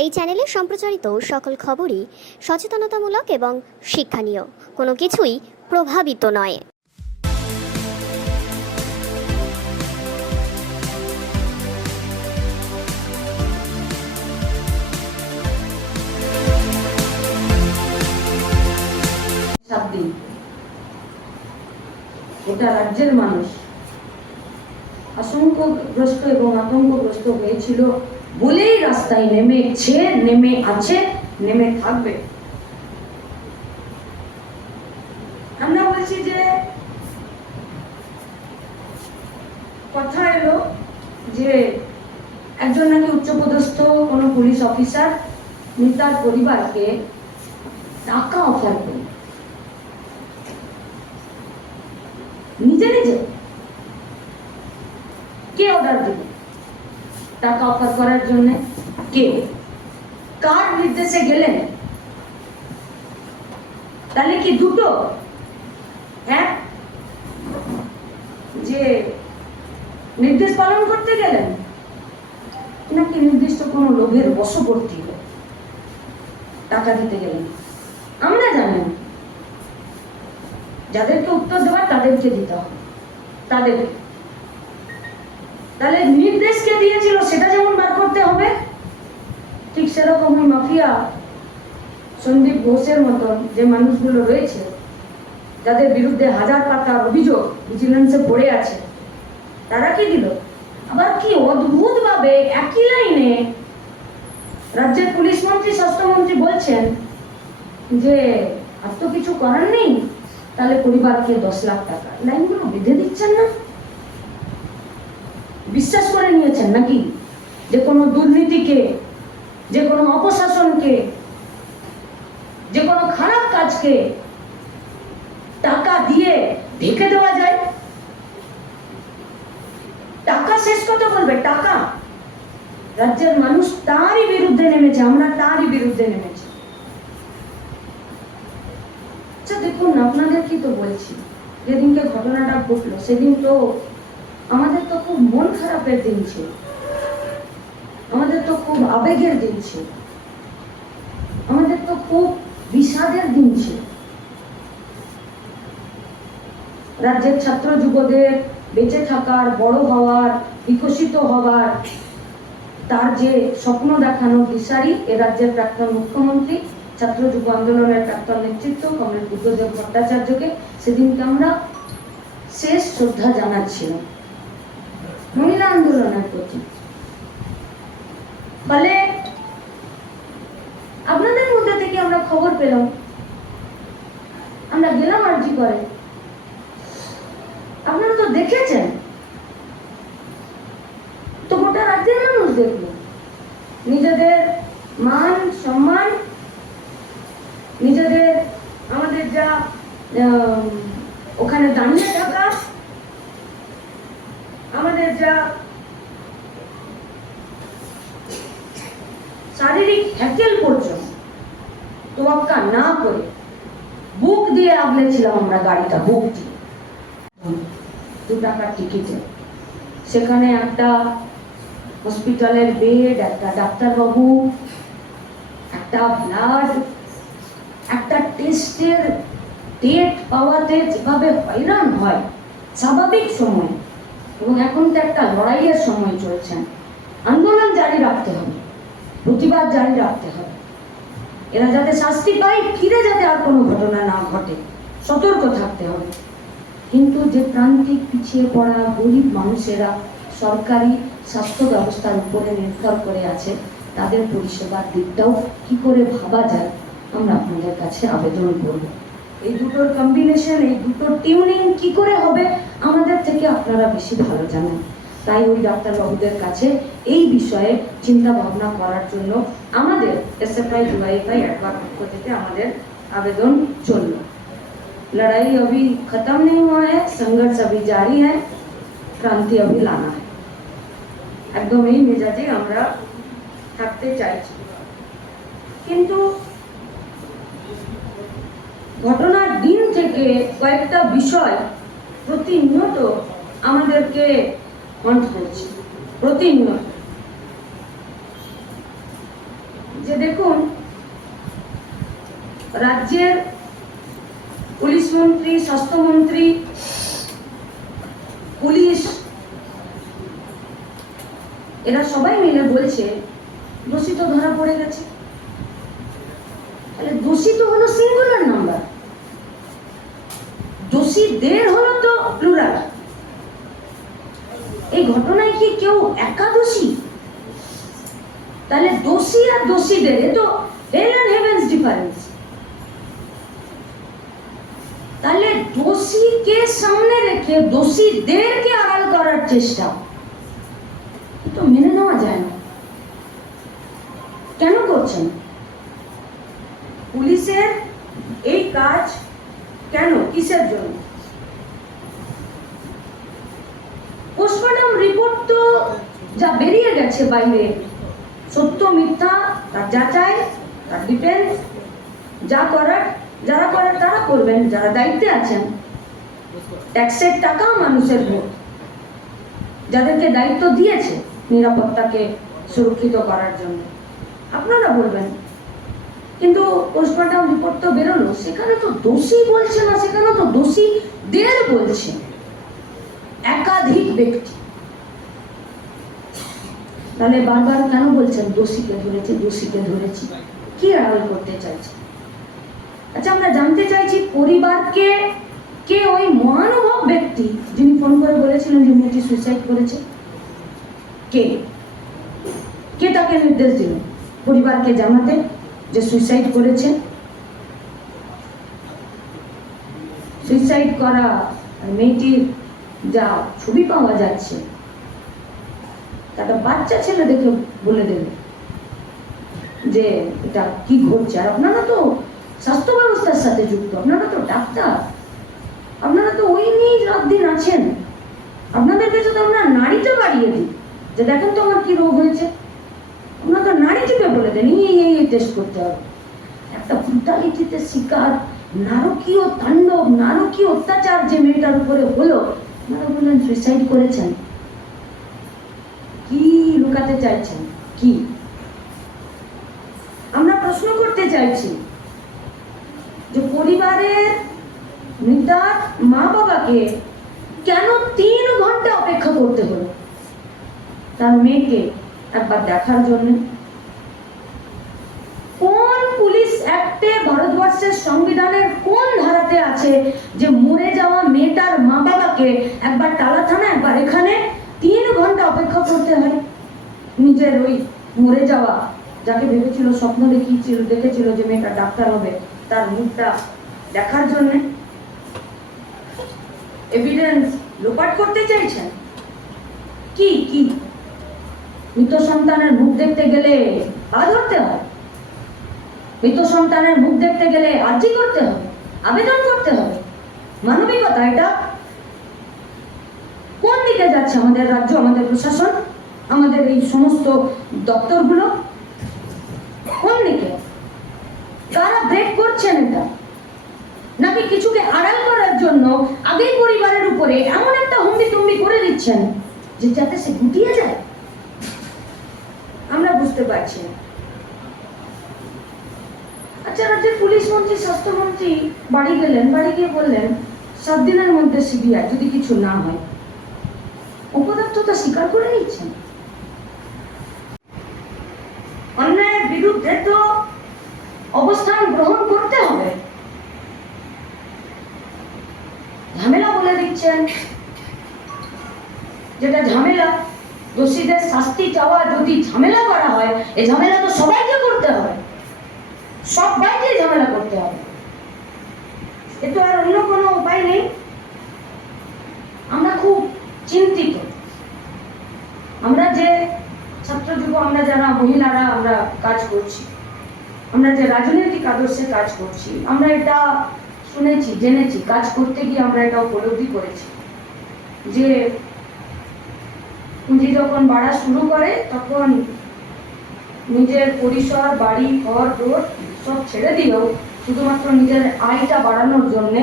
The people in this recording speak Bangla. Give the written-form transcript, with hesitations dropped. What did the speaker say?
এই চ্যানেলে সম্প্রচারিত সকল খবরই সচেতনতামূলক এবং শিক্ষণীয়, কোনো কিছুই প্রভাবিত নয়। গোটা রাজ্যের মানুষ আশঙ্কাগ্রস্ত এবং আতঙ্কগ্রস্ত হয়েছিল বলেই রাস্তায় নেমেছে, নেমে আছে, নেমে থাকবে। আমরা বলছি যে কথা এলো যে একজন নাকি উচ্চপদস্থ কোনো পুলিশ অফিসার তার পরিবারকে টাকা অফার করে নিজে নিজে। কে অর্ডার দিবে টাকা অফার করার জন্য? কে, কার নির্দেশে গেলেন? তাহলে কি দুটো, এক যে নির্দেশ পালন করতে গেলেন, নাকি নির্দিষ্ট কোনো লোভের বশবর্তী টাকা দিতে গেলেন? আমরা জানি যাদেরকে উত্তর দেওয়ার তাদেরকে দিতে হবে, তাদেরকে। তাহলে নির্দেশ কে দিয়েছিল সেটা যেমন বার করতে হবে, ঠিক সেরকমই মাফিয়া সন্দীপ ঘোষের মতন যে মানুষগুলো রয়েছে, যাদের বিরুদ্ধে হাজার পাতার অভিযোগ ভিজিলেন্সে পড়ে আছে, তারা কি দিল? আবার কি অদ্ভুত ভাবে একই লাইনে রাজ্যের পুলিশ মন্ত্রী, স্বাস্থ্যমন্ত্রী বলছেন যে আর তো কিছু করার নেই, তাহলে পরিবারকে 10 লাখ টাকা। লাইনগুলো বেঁধে দিচ্ছেন না? বিশ্বাস করে নিয়েছেন নাকি যে কোনো দুর্নীতিকে, যে কোনো অপশাসনকে, যে কোনো খারাপ কাজকে টাকা দিয়ে ঢেকে দেওয়া যায়? টাকা শেষ কথা বলবে, টাকা। রাজ্যের মানুষ তারই বিরুদ্ধে নেমেছে, আমরা তারই বিরুদ্ধে নেমেছি। আচ্ছা দেখুন, আপনাদের কি তো বলছি, যেদিনকে ঘটনাটা ঘটলো সেদিন তো আমাদের তো খুব মন খারাপের দিন ছিল, আমাদের তো খুব আবেগের দিন ছিল, আমাদের তো খুব বিষাদের দিন ছিল। রাজ্যের ছাত্র যুবদের বেঁচে থাকার, বড় হওয়ার, বিকশিত হওয়ার তার যে স্বপ্ন দেখানো দিশারি এ রাজ্যের প্রাক্তন মুখ্যমন্ত্রী, ছাত্র যুব আন্দোলনের প্রাক্তন নেতৃত্ব কমরেড বুদ্ধদেব ভট্টাচার্যকে সেদিনকে আমরা শেষ শ্রদ্ধা জানাচ্ছিলাম মহিলা আন্দোলনের প্রতি। ফলে আপনাদের মধ্যে থেকে আমরা খবর পেলাম, আমরা গেলাম আরজি করে। আপনারা তো দেখেছেন, তো গোটা রাজ্যের মানুষ দেখলো। নিজেদের মান সম্মান, নিজেদের আমাদের যা ওখানে দাঁড়িয়ে থাকা, আমাদের যা শারীরিক হ্যাকেল পর্যন্ত তোয়াক্কা না করে বুক দিয়ে আগলেছিলাম আমরা গাড়িটা, বুক দিয়ে 2 টাকার টিকিটে। সেখানে একটা হসপিটালের বেড, একটা ডাক্তারবাবু, একটা ব্লাড, একটা টেস্টের ডেট পাওয়াতে যেভাবে হয়রান হয় স্বাভাবিক সময়, এবং এখন তো একটা লড়াইয়ের সময় চলছে, আন্দোলন জারি রাখতে হবে, প্রতিবাদ জারি রাখতে হবে, এরা যাতে শাস্তি পায়, ফিরে যাতে আর কোনো ঘটনা না ঘটে, সতর্ক থাকতে হবে। কিন্তু যে প্রান্তিক পিছিয়ে পড়া গরিব মানুষেরা সরকারি স্বাস্থ্য ব্যবস্থার উপরে নির্ভর করে আছে, তাদের পরিষেবার দিকটাও কি করে ভাবা যায়, আমরা আপনাদের কাছে আবেদন করব। এই দুটোর কম্বিনেশন, এই দুটোর টিউনিং কি করে হবে আমাদের থেকে আপনারা বেশি ভালো জানেন। তাই ওই ডাক্তারবাবুদের কাছে এই বিষয়ে চিন্তা ভাবনা করার জন্য আমাদের এসএফআই ডিওয়াইএফআই একবার পক্ষ থেকে আমাদের আবেদন চলল। लड़ाई अभी खत्म नहीं हुआ है, संघर्ष अभी जारी है, क्रांति अभी लाना है। একদম এই মেজাজে আমরা থাকতে চাইছি। কিন্তু ঘটনার দিন থেকে কয়েকটা বিষয় প্রতিনিয়ত আমাদেরকে হন্ট করছে, প্রতিনিয়ত। যে দেখুন, রাজ্যের পুলিশ মন্ত্রী, স্বাস্থ্যমন্ত্রী, পুলিশ এরা সবাই মিলে বলছে দোষী তো ধরা পড়ে গেছে। তাহলে দোষী তো হলো সিঙ্গুলার নাম্বার, দোষীদের হলো তো প্লুরাল। এই ঘটনায় কি কেউ একাদশী? তাহলে দোষী আর দোষীদের, এ তো হেল এন্ড হেভেন্স ডিফারেন্স। তাহলে দোষীকে সামনে রেখে দোষীদেরকে আড়াল করার চেষ্টা, তো মেনে নেওয়া যায় না। কেন করছেন? পুলিশের এই কাজ কেন, কিসের জন্য? পোস্টমর্টম রিপোর্ট তো যা বেরিয়ে গেছে বাইরে, সত্য মিথ্যা তার যাচাই, তার ডিফেন্স, যা করার যারা করার তারা করবেন, যারা দায়িত্বে আছেন। ট্যাক্সের টাকা মানুষের ভোট, যাদেরকে দায়িত্ব দিয়েছে নিরাপত্তাকে সুরক্ষিত করার জন্য, আপনারা বলবেন। কিন্তু পোস্টমর্টম রিপোর্ট তো বেরোলো, সেখানে তো দোষী বলছে না, সেখানে তো দোষীদের বলছে, একাধিক ব্যক্তি। তাহলে বারবার কেন বলছেন দোষীকে ধরেছি, দোষীকে ধরেছি? কি আড়াল করতে চাইছে? আচ্ছা, আমরা জানতে চাইছি পরিবারকে, কে ওই মহানুভব ব্যক্তি যিনি ফোন করে বলেছিলেন যে মেয়েটি সুইসাইড করেছে, কে কে তাকে নির্দেশ দিল পরিবারকে জানাতে যে সুইসাইড করেছে? সুইসাইড করা মেয়েটির যা ছবি পাওয়া যাচ্ছে, একটা বাচ্চা ছেলে দেখে বলে দেবে যে এটা কি ঘটছে। আর আপনারা তো স্বাস্থ্য ব্যবস্থার সাথে যুক্ত, আপনারা তো ডাক্তার, আপনারা তো ওই নিয়ে রাত দিন আছেন। আপনাদের কাছে তো আমরা নাড়িটা বাড়িয়ে দিই যে দেখেন তো আমার কি রোগ হয়েছে, আপনারা তো নাড়ি টিপে বলে দেন এই টেস্ট করতে হবে। একটা ব্রুটালিটিতে শিকার, নারকীয় তাণ্ডব, নারকীয় অত্যাচার যে মেয়েটার উপরে হলো, আপনারা বললেন সুইসাইড করেছেন। কি লুকাতে চাইছেন? কি আমরা প্রশ্ন করতে চাইছি যে পরিবারের মৃতার মা বাবাকে কেন 3 ঘন্টা অপেক্ষা করতে হলো তার মেয়েকে একবার দেখার জন্য? কোন পুলিশ অ্যাক্টে, ভারতবর্ষের সংবিধানের কোন ধারাতে আছে যে মরে যাওয়া মেয়েটার মা বাবাকে একবার টালা থানা, একবার এখানে 3 ঘন্টা অপেক্ষা করতে হয়? নিজের ওই মরে যাওয়া, যাকে ভেবেছিল, স্বপ্ন দেখেছিল যে মেয়েটা ডাক্তার হবে, তার মুখটা দেখার জন্য এভিডেন্স লোপাট করতে চাইছেন? কি কি মৃত সন্তানের মুখ দেখতে গেলে পা ধরতে হয়? মৃত সন্তানের মুখ দেখতে গেলে আর্জি করতে হবে, আবেদন করতে হবে? মানবিকতা এটা? কোন দিকে যাচ্ছে আমাদের রাজ্য, আমাদের প্রশাসন, আমাদের এই সমস্ত দপ্তরগুলো? কোন দিকে? কারা ব্রেক করছেন এটা? নাকি কিছুকে আড়াল করার জন্য আগেই পরিবারের উপরে এমন একটা হুমড়ি করে দিচ্ছেন যে যাতে সে গুটিয়ে যায়? আমরা বুঝতে পারছি না। আচ্ছা, রাজ্যের পুলিশ মন্ত্রী, স্বাস্থ্যমন্ত্রী বাড়ি গেলেন, বাড়ি গিয়ে বললেন 7 দিনের মধ্যে সিবিআই, যদি কিছু না হয়। অপদার্থতা স্বীকার করে নিচ্ছেন। অন্যায়ের বিরুদ্ধে তো অবস্থান গ্রহণ করতে হবে। ঝামেলা বলে দিচ্ছেন, যেটা ঝামেলা, দোষীদের শাস্তি চাওয়া যদি ঝামেলা করা হয়, এই ঝামেলা তো সবাইকে করতে হবে, সবাইকে ঝামেলা করতে হবে। এ তো আর অন্য কোনো উপায় নেই। আমরা খুব চিন্তিত। আমরা যে ছাত্র যুব, আমরা যারা মহিলারা আমরা কাজ করছি, আমরা যে রাজনৈতিক আদর্শে কাজ করছি, আমরা এটা শুনেছি, জেনেছি, কাজ করতে গিয়ে আমরা এটা উপলব্ধি করেছি যে পুঁজি যখন বাড়া শুরু করে তখন নিজের পরিসর, বাড়ি, ঘর, রোড সব ছেড়ে দিলেও শুধুমাত্র নিজের আয়টা বাড়ানোর জন্যে